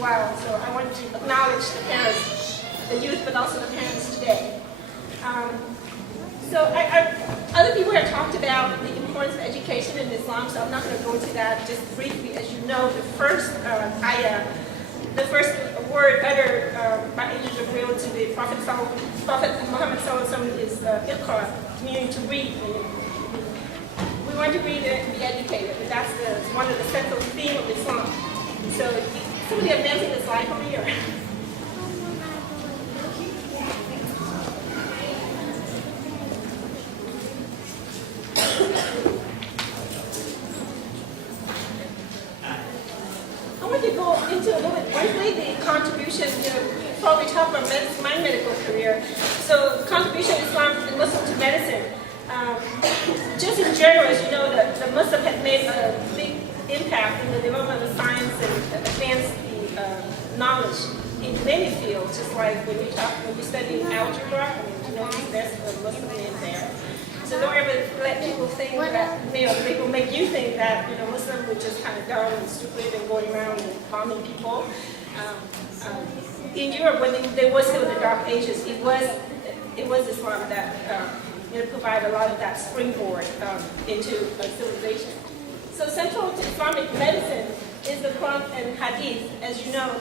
a while, so I want to acknowledge the parents, the youth, but also the parents today. Other people have talked about the importance of education in Islam, so I'm not going to go into that. Just briefly, as you know, the first ayah, the first word uttered by Angel Jibril to the Prophet Muhammad is Iqra, meaning to read. We want to read and be educated, and that's one of the central themes of Islam. So somebody advancing the slide over here. I want to go into a little bit briefly the contribution, before we talk about my medical career. So contribution of Islam and Muslim to medicine. Just in general, as you know, the Muslim had made a big impact in the development of science and advanced the knowledge in many fields. Just like when you study algebra, there's a Muslim in there. So don't ever let people think that, people make you think that, Muslim were just kind of dumb and stupid and going around and bombing people. In Europe, when there was still the Dark Ages, it was Islam that provided a lot of that springboard into civilization. So central to Islamic medicine is the Quran and Hadith. As you know,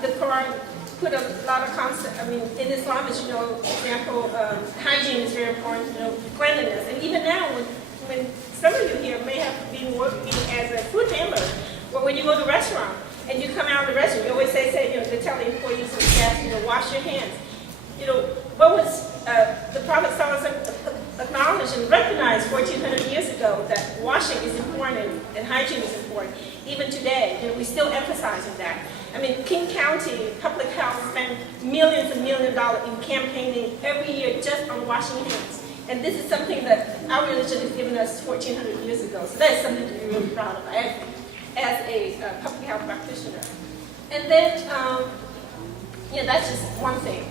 the Quran put a lot of concept. In Islam, as you know, for example, hygiene is very important. Cleanliness, and even now, when some of you here may have been working as a food handler, or when you go to a restaurant and you come out of the restaurant, you always say, they tell the employees and staff, wash your hands. What was the Prophet acknowledged and recognized 1,400 years ago that washing is important and hygiene is important. Even today, we still emphasizing that. King County Public Health spent millions and millions of dollars in campaigning every year just on washing hands. And this is something that our religion has given us 1,400 years ago. So that is something to be really proud of as a public health practitioner. And then, that's just one thing.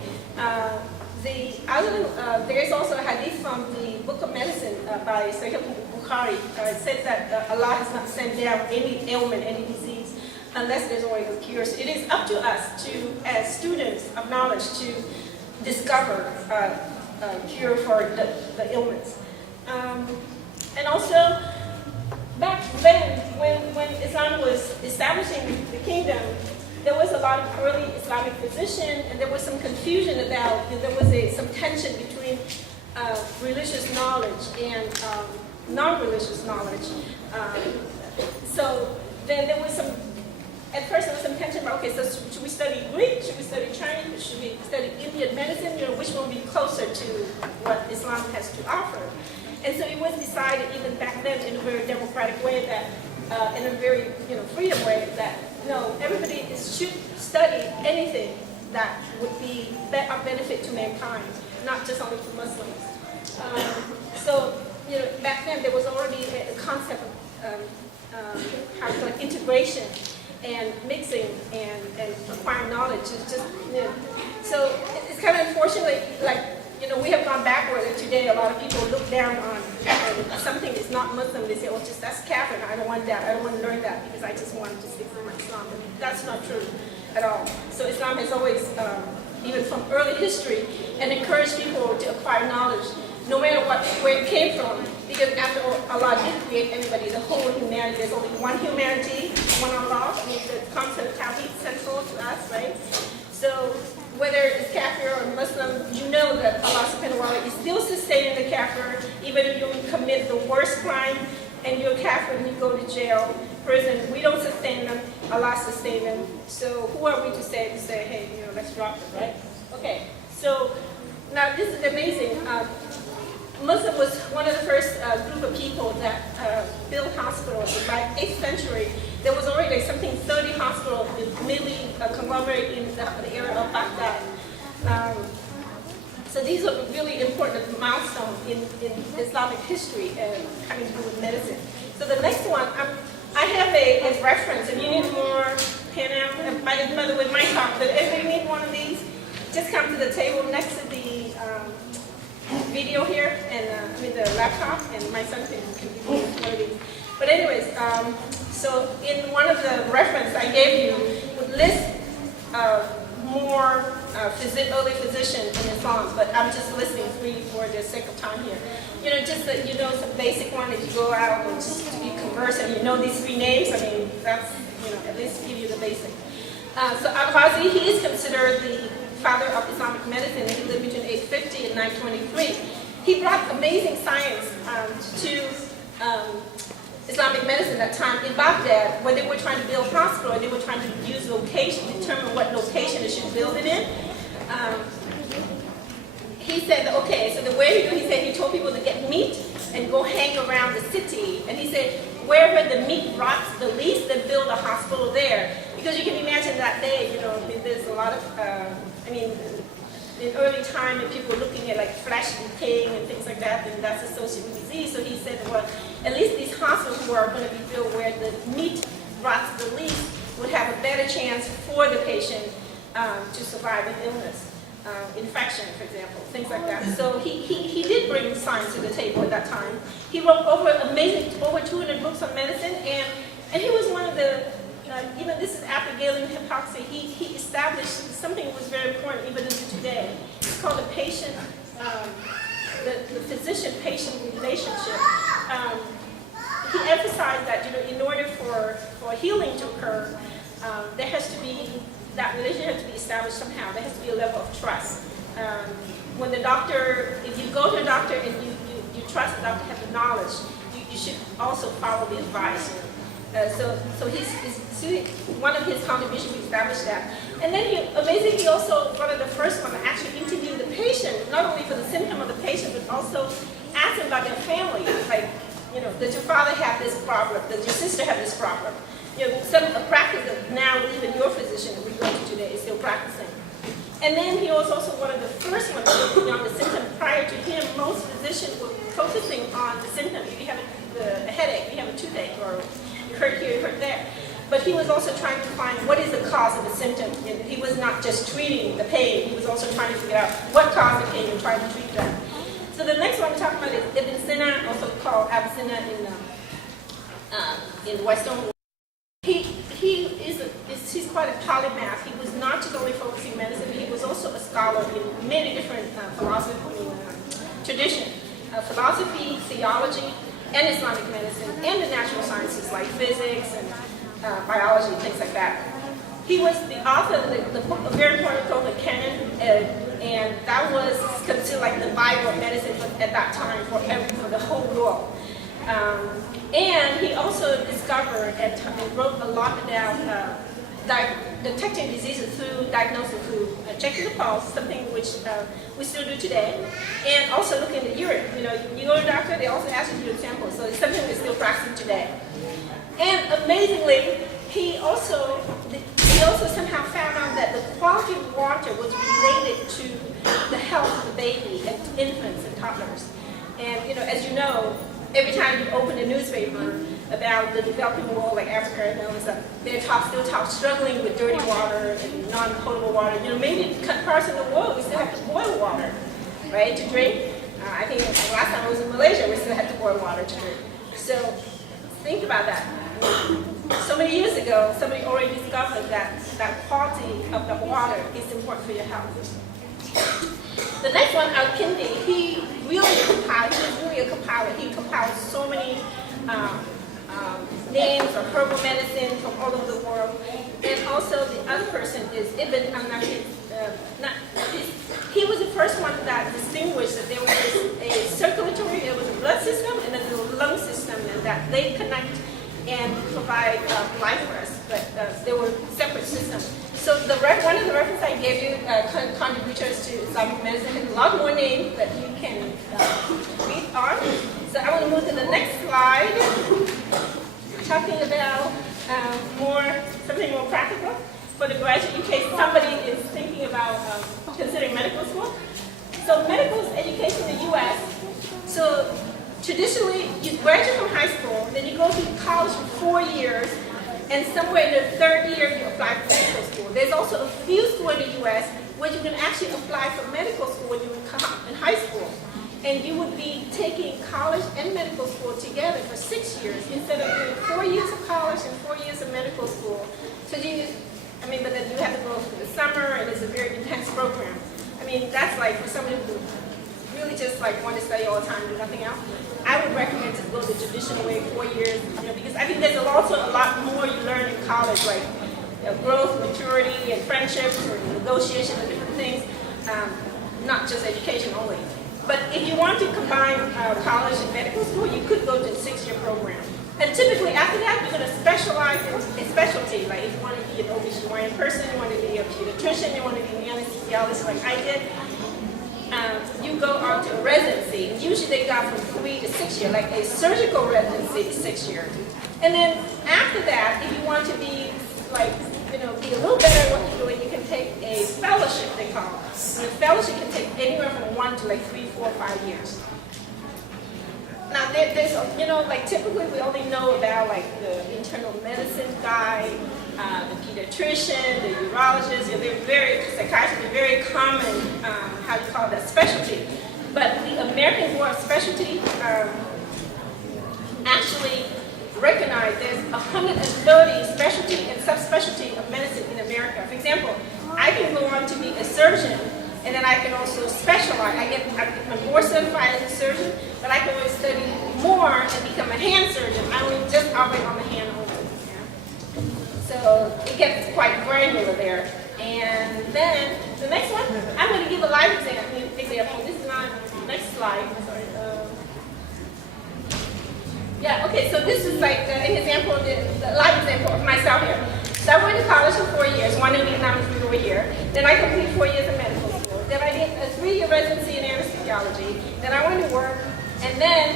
There is also a hadith from the Book of Medicine by Sahih Bukhari. It says that Allah has not sent down any ailment, any disease, unless there's always a cure. So it is up to us as students of knowledge, to discover a cure for the ailments. And also, back then, when Islam was establishing the kingdom, there was a lot of early Islamic physicians, and there was some confusion about, there was some tension between religious knowledge and non-religious knowledge. So then there was at first there was some tension about, okay, so should we study Greek, should we study Chinese, should we study Indian medicine, which one will be closer to what Islam has to offer? And so it was decided even back then in a very democratic way that, in a very freedom way, that no, everybody should study anything that would be of benefit to mankind, not just only to Muslims. Back then there was already a concept of integration and mixing and acquiring knowledge. It's just so it's kind of unfortunately we have gone backward, and today a lot of people look down on something that's not Muslim. They say, oh, that's Catholic. I don't want that. I don't want to learn that because I just want to stick with my Islam. But that's not true at all. So Islam has always, even from early history, and encouraged people to acquire knowledge, no matter where it came from. Because after all, Allah did create everybody, the whole humanity. There's only one humanity, one Allah. The concept of Tawhid is central to us, right? So whether it's Kafir or Muslim, you know that Allah subhanahu wa ta'ala is still sustaining the Kafir, even if you commit the worst crime and you're Kafir and you go to jail, prison. We don't sustain them, Allah sustains them. So who are we to say, hey, let's drop it, right? Okay, so now this is amazing. Muslim was one of the first group of people that built hospitals. By 8th century, there was already 30 hospitals mainly conglomerated in the area of Baghdad. So these are really important milestones in Islamic history and having to do with medicine. So the next one, I have a reference. If you need more pen and by the way, my talk, but if you need one of these, just come to the table next to the video here, and the laptop, and my son can give you one of these. But anyways, so in one of the reference I gave you, would list early physician in Islam, but I'm just listing 3 for the sake of time here. Just that some basic one, if you go out and just to be conversant, these 3 names, I mean, that's, at least give you the basic. So Al-Ghazi, he is considered the father of Islamic medicine, and he lived between 850 and 923. He brought amazing science to Islamic medicine at that time in Baghdad, where they were trying to build hospital, and they were trying to use location, determine what location they should build it in. He said, okay, so the way he told people to get meat and go hang around the city, and he said, wherever the meat rots the least, then build a hospital there. Because you can imagine that day, there's a lot of, in early time, and people were looking at like flesh decaying and things like that, and that's associated with disease. So he said, well, at least these hospitals were going to be built where the meat rots the least would have a better chance for the patient to survive an illness, infection, for example, things like that. So he did bring science to the table at that time. He wrote over 200 books on medicine, and he was one of the even this is after Galen hypocrisy, he established something that was very important even into today. It's called the patient, the physician-patient relationship. He emphasized that in order for healing to occur, there has to be, that relationship has to be established somehow. There has to be a level of trust. When the doctor, if you go to a doctor and you trust the doctor has the knowledge, you should also follow the advice. So one of his contributions, we established that. And then he also, one of the first one, actually interviewed the patient, not only for the symptom of the patient, but also asked him about their family. Like, does your father have this problem? Does your sister have this problem? A practice that now even your physician that we go to today is still practicing. And then he was also one of the first ones working on the symptom. Prior to him, most physicians were focusing on the symptom. If you have a headache, you have a toothache, or you hurt here, you hurt there. But he was also trying to find what is the cause of the symptom. And he was not just treating the pain, he was also trying to figure out what caused the pain and trying to treat that. So the next one we're talking about is Ibn Sina, also called Avicenna in Western world. He's quite a polymath. He was not just only focusing medicine, he was also a scholar in many different traditions. Philosophy, theology, and Islamic medicine, and the natural sciences like physics and biology, things like that. He was the author of the book, a very important book, the Canon, and that was considered like the Bible of medicine at that time for the whole world. And he also discovered and wrote a lot about detecting diseases through diagnosis, through checking the pulse, something which we still do today, and also looking at urine. You go to a doctor, they also ask you to do a sample, so it's something we're still practicing today. And amazingly, he also somehow found out that the quality of water was related to the health of the baby and infants and toddlers. And as you know, every time you open a newspaper about the developing world, like Africa and all this stuff, they're still struggling with dirty water and non-potable water. Maybe in parts of the world we still have to boil water, right, to drink. I think the last time I was in Malaysia, we still had to boil water to drink. So think about that. So many years ago, somebody already discovered that quality of the water is important for your health. The next one, Al-Kindi, he was really a compiler. He compiled so many names of herbal medicine from all over the world. And also the other person is Ibn al-Nafis. He was the first one that distinguished that there was a circulatory, there was a blood system, and then there was a lung system, and that they connect and provide life for us, but they were separate systems. So one of the references I gave you, contributors to Islamic medicine, has a lot more names that you can read on. So I want to move to the next slide, talking about something more practical for the graduate in case somebody is thinking about considering medical school. So medical education in the U.S., so traditionally, you graduate from high school, then you go to college for 4 years, and somewhere in the third year you apply for medical school. There's also a few schools in the U.S. where you can actually apply for medical school when you in high school. And you would be taking college and medical school together for 6 years instead of doing 4 years of college and 4 years of medical school. So but then you have to go through the summer, and is a very intense program. I mean, that's like for somebody who really just like want to study all the time and do nothing else. I would recommend to go the traditional way, 4 years, because I think there's also a lot more you learn in college, like growth, maturity, and friendships, or negotiation, and different things, not just education only. But if you want to combine college and medical school, you could go to the 6-year program. And typically after that, you're going to specialize in specialty. Like if you want to be an OBGYN person, you want to be a pediatrician, you want to be an anesthesiologist like I did, you go on to a residency. Usually they got from 3 to 6 years, like a surgical residency to 6 years. And then after that, if you want to be like, be a little better at what you're doing, you can take a fellowship, they call it. And the fellowship can take anywhere from 1 to like 3, 4, 5 years. Now there's, like typically we only know about like the internal medicine guy, the pediatrician, the urologist, they're very, psychiatrists, they're very common, how do you call that, specialty. But the American Board of Specialty actually recognize there's 130 specialty and subspecialty of medicine in America. For example, I can go on to be a surgeon, and then I can also specialize. I'm more certified as a surgeon, but I can always study more and become a hand surgeon. I only just operate on the hand only. Yeah? So it gets quite granular there. And then the next one, I'm going to give a live example. This is my next slide. Sorry. Yeah, okay, so this is like an example, the live example of myself here. So I went to college for 4 years, 1 in Vietnam and 3 over here. Then I completed 4 years of medical school. Then I did a 3-year residency in anesthesiology. Then I went to work. And then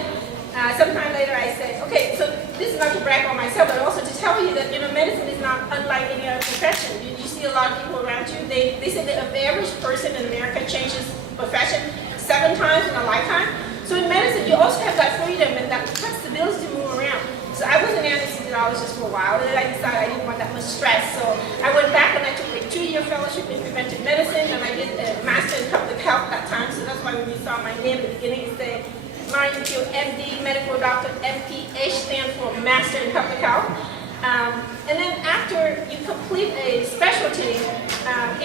sometime later I said, okay, so this is not to brag on myself, but also to tell you that medicine is not unlike any other profession. You see a lot of people around you, they say that the average person in America changes profession 7 times in a lifetime. So in medicine, you also have that freedom and that flexibility to move around. So I was an anesthesiologist for a while, and then I decided I didn't want that much stress. So I went back and I took a 2-year fellowship in preventive medicine, and I did a master in public health at that time. So that's why when you saw my name at the beginning, it said Marion Pugh, MD, medical doctor, MPH stands for Master in Public Health. And then after you complete a specialty,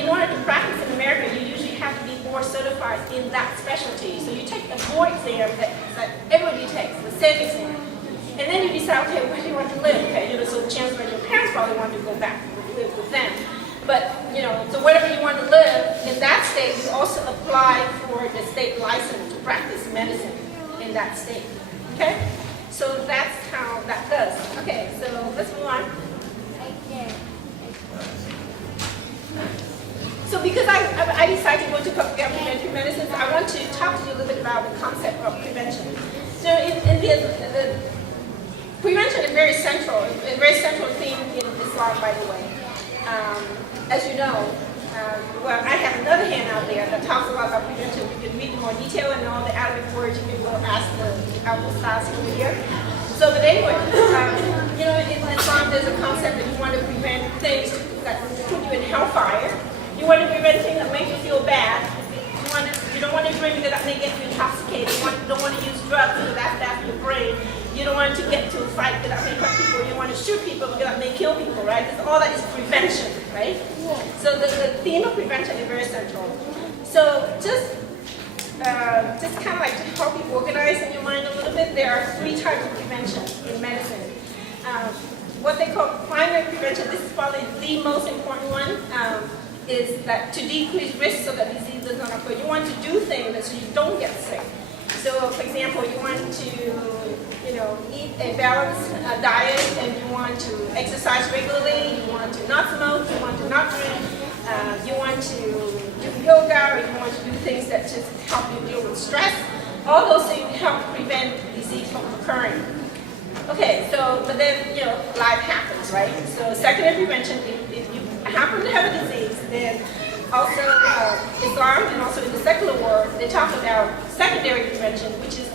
in order to practice in America, you usually have to be board certified in that specialty. So you take a board exam that everybody takes, the SEM exam. And then you decide, okay, where do you want to live? Okay, so the chances are your parents probably want to go back and live with them. But, so wherever you want to live, in that state, you also apply for the state license to practice medicine in that state. Okay? So that's how that does. Okay, so let's move on. So because I decided to go to public health preventive medicine, I want to talk to you a little bit about the concept of prevention. So the prevention is a very central theme in Islam, by the way. As you know, well, I have another handout there that talks a lot about prevention. You can read in more detail and all the Arabic words. You can go ask the Al-Ustaz over here. So, but anyway, in Islam there's a concept that you want to prevent things that put you in hellfire. You want to prevent things that make you feel bad. You don't want to drink because that may get you intoxicated. You don't want to use drugs because that's bad for your brain. You don't want to get into a fight because that may hurt people. You don't want to shoot people because that may kill people, right? All that is prevention, right? So the theme of prevention is very central. So just kind of like to help you organize in your mind a little bit, there are 3 types of prevention in medicine. What they call primary prevention, this is probably the most important one, is that to decrease risk so that disease does not occur. You want to do things so you don't get sick. So, for example, you want to, eat a balanced diet, and you want to exercise regularly, you want to not smoke, you want to not drink, you want to do yoga, or you want to do things that just help you deal with stress. All those things help prevent disease from occurring. Okay, so, but then, life happens, right? So secondary prevention, if you happen to have a disease, then also Islam and also in the secular world, they talk about secondary prevention, which is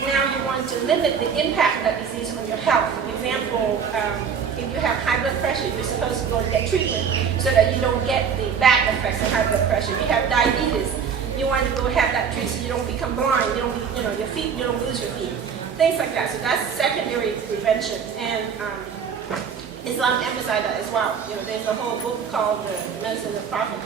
now you want to limit the impact of that disease on your health. For example, if you have high blood pressure, you're supposed to go and get treatment so that you don't get the bad effects of high blood pressure. If you have diabetes, you want to go have that treatment so you don't become blind, you don't lose your feet. Things like that. So that's secondary prevention. And Islam emphasizes that as well. There's a whole book called The Medicine of the Prophet.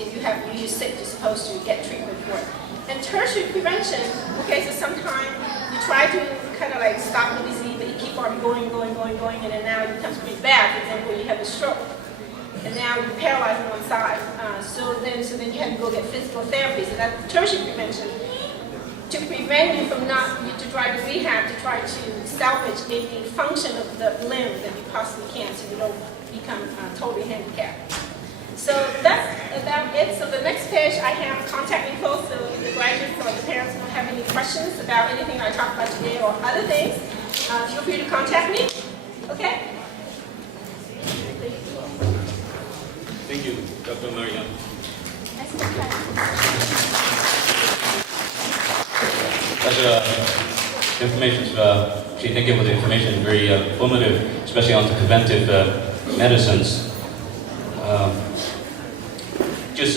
If you're sick, you're supposed to get treatment for it. And tertiary prevention, okay, so sometimes you try to kind of like stop the disease, but you keep on going, and then now it becomes pretty bad. For example, you have a stroke, and now you're paralyzed on one side. So then you have to go get physical therapy. So that's tertiary prevention. To prevent you from to try to rehab, to try to salvage any function of the limb that you possibly can, so you don't become totally handicapped. So that's about it. So the next page, I have contact info, so if the graduates or the parents don't have any questions about anything I talked about today or other things, feel free to contact me. Okay? Thank you, Dr. Mariam. That's information. Thank you for the information. Very informative, especially on the preventive medicines. Just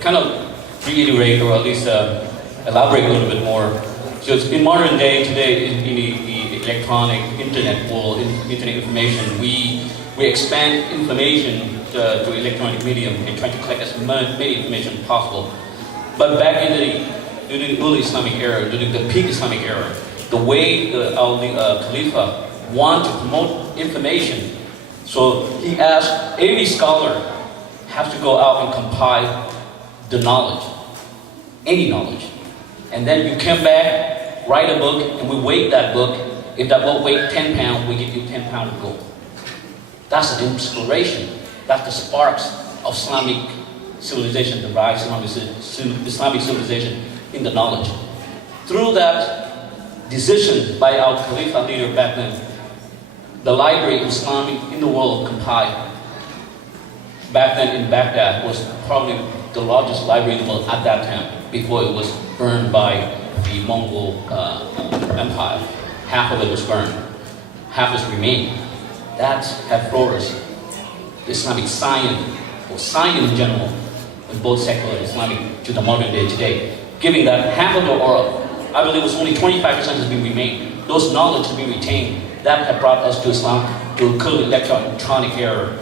kind of reiterate, or at least elaborate a little bit more. So in modern day today, in the electronic internet world, internet information, we expand information through electronic medium and try to collect as many information as possible. But back during the early Islamic era, during the peak Islamic era, the way the Khalifa wanted to promote information, so he asked every scholar has to go out and compile the knowledge, any knowledge. And then you come back, write a book, and we weight that book. If that book weighs 10 pounds, we give you 10 pounds of gold. That's the inspiration. That's the sparks of Islamic civilization, the rise of Islamic civilization in the knowledge. Through that decision by our Khalifa leader back then, the library of Islam in the world compiled. Back then in Baghdad was probably the largest library in the world at that time, before it was burned by the Mongol Empire. Half of it was burned, half is remained. That had flourished the Islamic science, or science in general, in both secular and Islamic to the modern day today. Giving that half of the world, I believe it was only 25% has been remained. Those knowledge has been retained. That had brought us to Islam, to a current electronic era,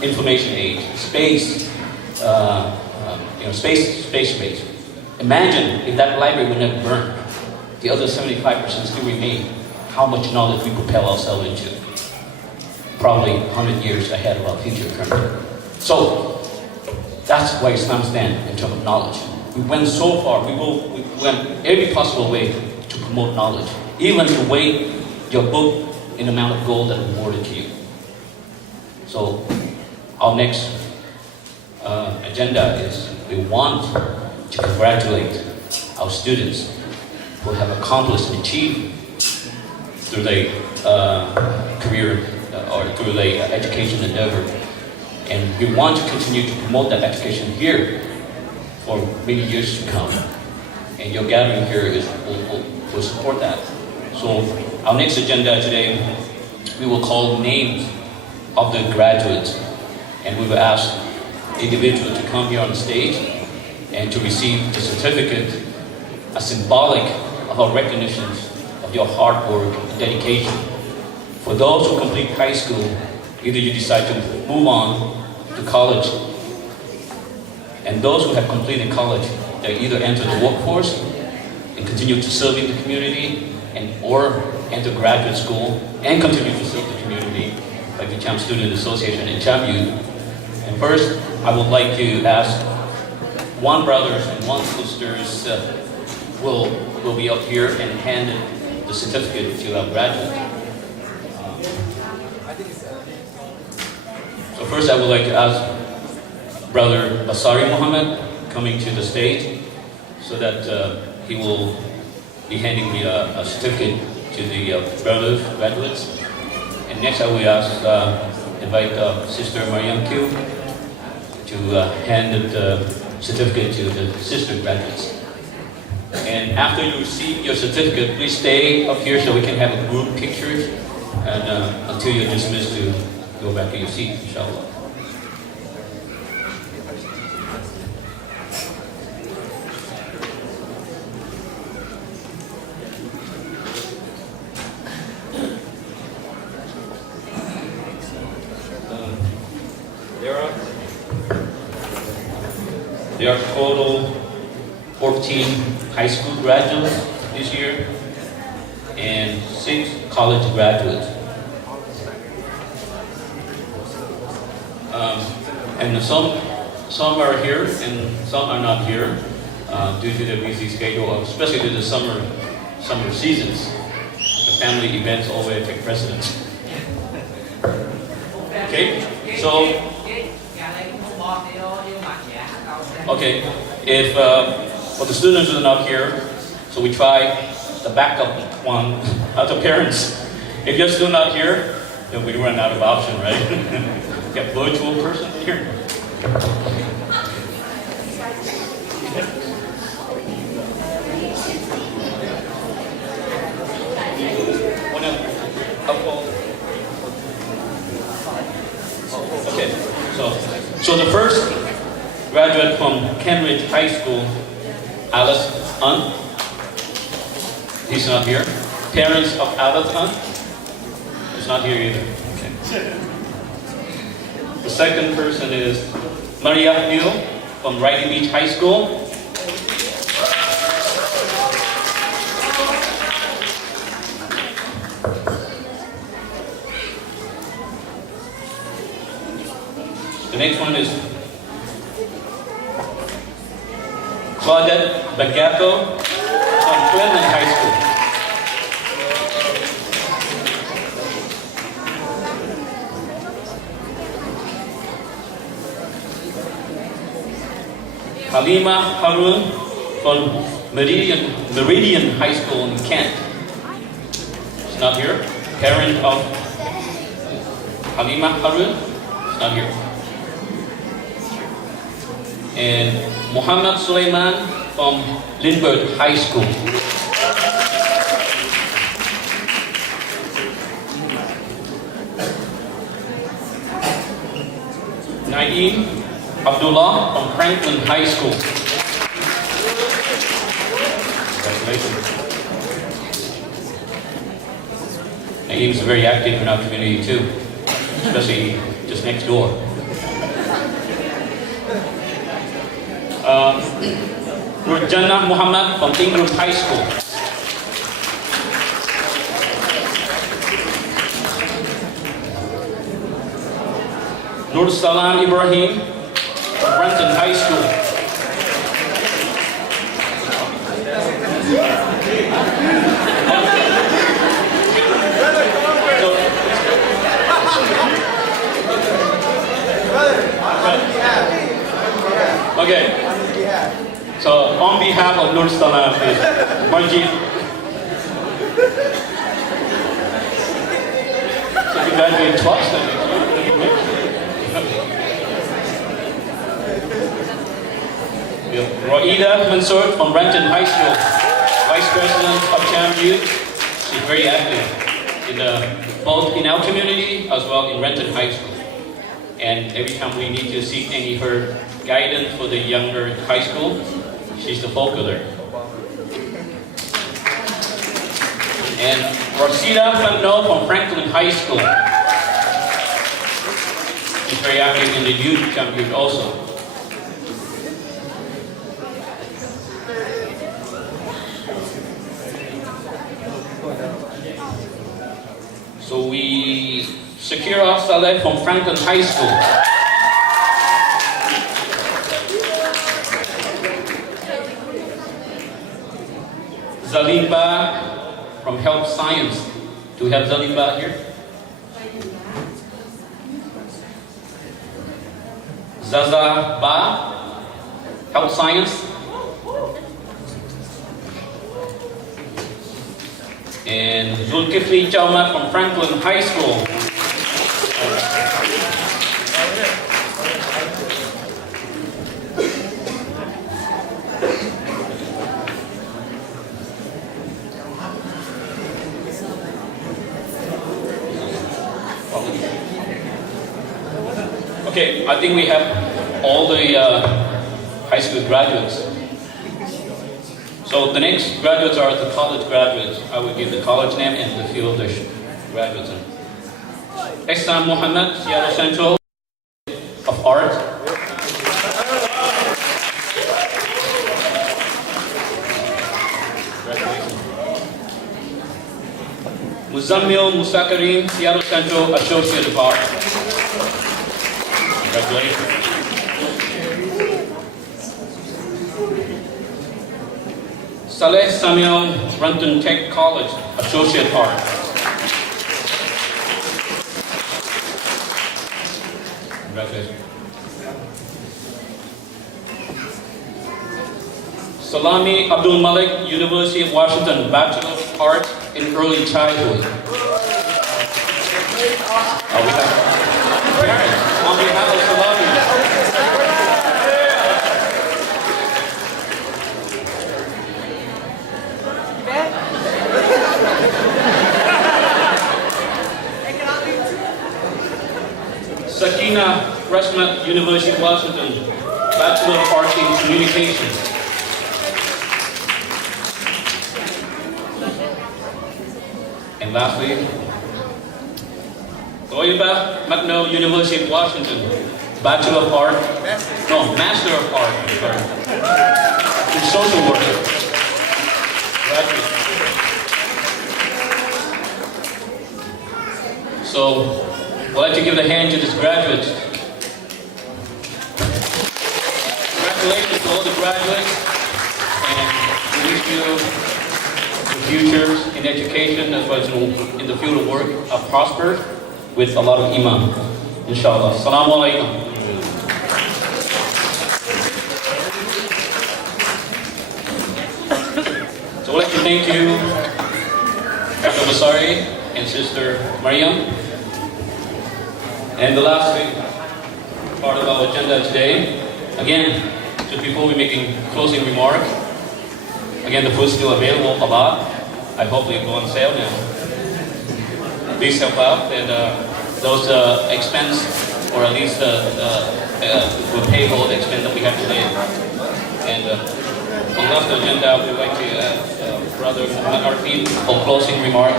information age, space, space. Imagine if that library would never burn. The other 75% still remain. How much knowledge we propel ourselves into? Probably 100 years ahead of our future currently. So that's why Islam stands in terms of knowledge. We went so far. We went every possible way to promote knowledge, even to weight your book in the amount of gold that is awarded to you. So our next agenda is we want to congratulate our students who have accomplished and achieved through their career or through their education endeavor. And we want to continue to promote that education here for many years to come. And your gathering here will support that. So our next agenda today, we will call names of the graduates, and we will ask individuals to come here on the stage and to receive the certificate, a symbolic of our recognition of your hard work and dedication. For those who complete high school, either you decide to move on to college, and those who have completed college, they either enter the workforce and continue to serve in the community, or enter graduate school and continue to serve the community, like the Cham Student Association and Cham Youth. And first, I would like to ask one brothers and one sisters will be up here and hand the certificate to our graduates. So first, I would like to ask Brother Basari Muhammad coming to the stage so that he will be handing me a certificate to the brothers, graduates. And next I will invite Sister Mariam Q to hand the certificate to the sister graduates. And after you receive your certificate, please stay up here so we can have a group picture, and until you're dismissed to go back to your seat, inshallah. There are total 14 high school graduates this year and 6 college graduates. And some are here and some are not here due to the busy schedule, especially due to the summer seasons. The family events always take precedence. Okay, so if for the students who are not here, so we try the backup one, the parents. If you're still not here, then we run out of option, right? Get virtual person here. Okay, so the first graduate from Cambridge High School, Alice An. He's not here. Parents of Alice An. He's not here either. Okay. The second person is Maria Hill from Riding Beach High School. The next one is Claudette Bagato from Cleveland High School. Halima Harun from Meridian High School in Kent. She's not here. Parent of Halima Harun. She's not here. And Muhammad Sulaiman from Lindbergh High School. Naeem Abdullah from Franklin High School. Congratulations. Naeem is very active in our community too, especially just next door. Nurjannah Muhammad from Ingram High School. Nur Salam Ibrahim from Brenton High School. Okay. So on behalf of Nur Salam is Manjeet. So you graduate twice then. Roida Mansour from Renton High School, Vice President of Cham Youth. She's very active in both in our community as well in Renton High School. And every time we need to seek any her guidance for the younger high school, she's the focal there. And Rosita Fano from Franklin High School. She's very active in the youth champion also. So we secure our select from Franklin High School. Zalimba from Health Science. Do we have Zalimba here? Zaza Ba, Health Science. And Zulkifli Chaumat from Franklin High School. Okay, I think we have all the high school graduates. So the next graduates are the college graduates. I will give the college name and the field of the graduates. Ihsan Muhammad, Seattle Central, of Art. Muzammil Musakarim, Seattle Central, Associate of Art. Congratulations. Saleh Samuel, Renton Tech College, Associate of Art. Congratulations. Salami Abdul Malik, University of Washington, Bachelor of Art in Early Childhood. We have parents on behalf of Salami. Sakina Resmat, University of Washington, Bachelor of Arts in Communications. And lastly, Toiba McNeil, University of Washington, Bachelor of Art, Master of Art, sorry, in Social Work. Graduate. So, I'd like to give a hand to this graduates. Congratulations to all the graduates, and we wish you the future in education as well as in the field of work prosper with a lot of iman. Inshallah. Assalamu alaikum. So I'd like to thank you, Dr. Basari and Sister Mariam. And the last part of our agenda today, again, just before we make a closing remark, again, the food is still available a lot. I hope they go on sale now. Please help out, and those expense, or at least will pay for the expense that we have today. And on the last agenda, we would like to ask Brother Muhammad Arfin for closing remark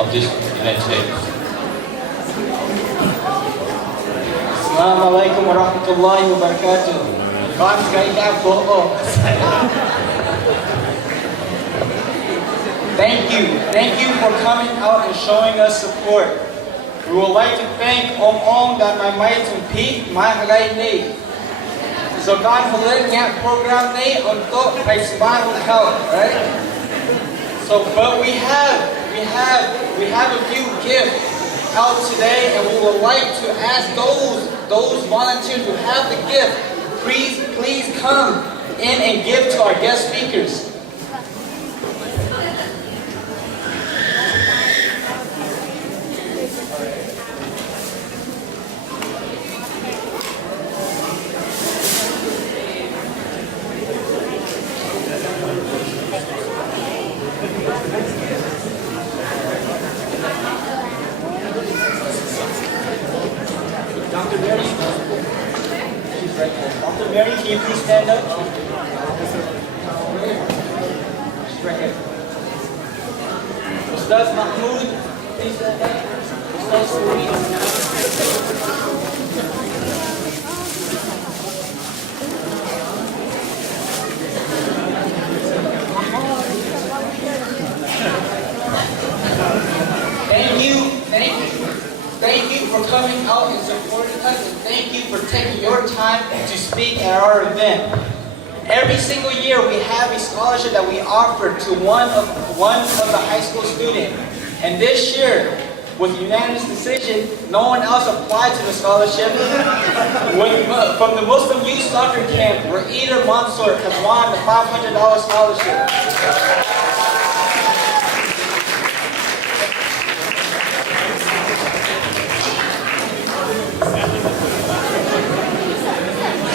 of this event today. Assalamu alaikum wa rahmatullahi wa barakatuh. Thank you for coming out and showing us support. We would like to thank that my maitum P, my Hagai Nuk. So God for letting that program day untuk Paisban help, right? So, but we have a few gifts out today, and we would like to ask those volunteers who have the gift, please come in and give to our guest speakers. Dr. Mary, she's right there. Dr. Mary, can you please stand up? She's right here. Ustaz Mahmoud, please stand up. Ustaz Suri. Thank you for coming out and supporting us, and thank you for taking your time to speak at our event. Every single year we have a scholarship that we offer to one of the high school students. And this year, with unanimous decision, no one else applied to the scholarship. From the Muslim Youth Soccer Camp, where Eder Mansour has won the $500 scholarship.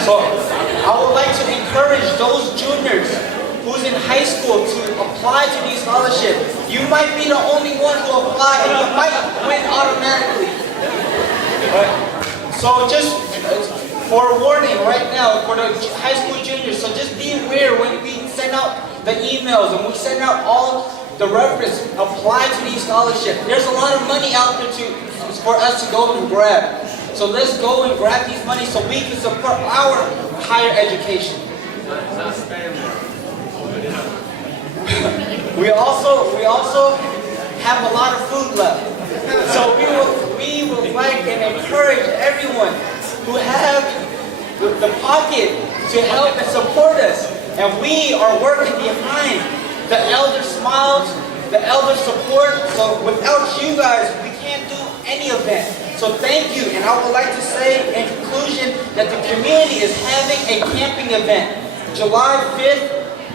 So I would like to encourage those juniors who's in high school to apply to these scholarships. You might be the only one who apply, and you might win automatically. So just for warning right now for the high school juniors, so just be aware when we send out the emails and we send out all the reference, apply to these scholarships. There's a lot of money out there for us to go and grab. So let's go and grab these money so we can support our higher education. we also have a lot of food left. So we would like and encourage everyone who have the pocket to help and support us. And we are working behind the elder smiles, the elder support. So without you guys, we can't do any event. So thank you. And I would like to say in conclusion that the community is having a camping event. July 5th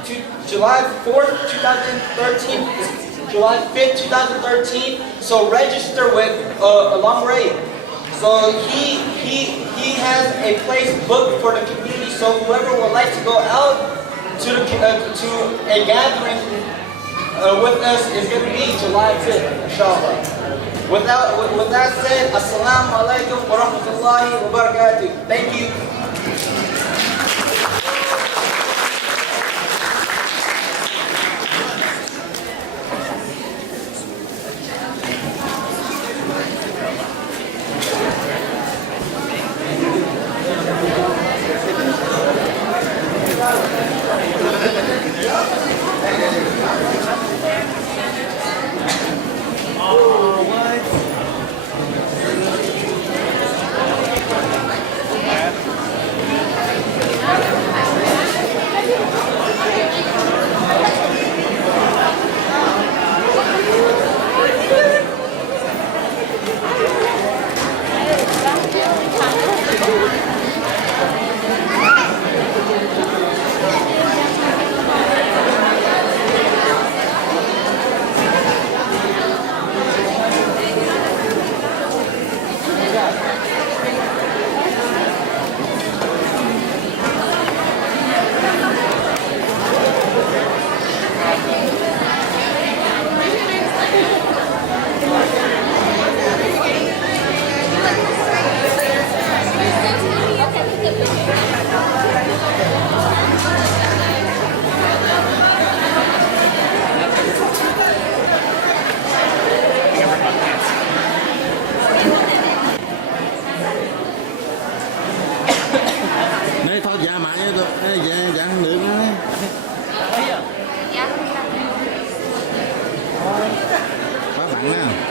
to July 4th, 2013. July 5th, 2013. So register with Along Ray. So he has a place booked for the community. So whoever would like to go out to a gathering with us is going to be July 5th, inshallah. With that said, Assalamu alaikum wa rahmatullahi wa barakatuh. Thank you. Nói thôi dạ mãi tôi dạ dạ không được nữa. Quá bận á.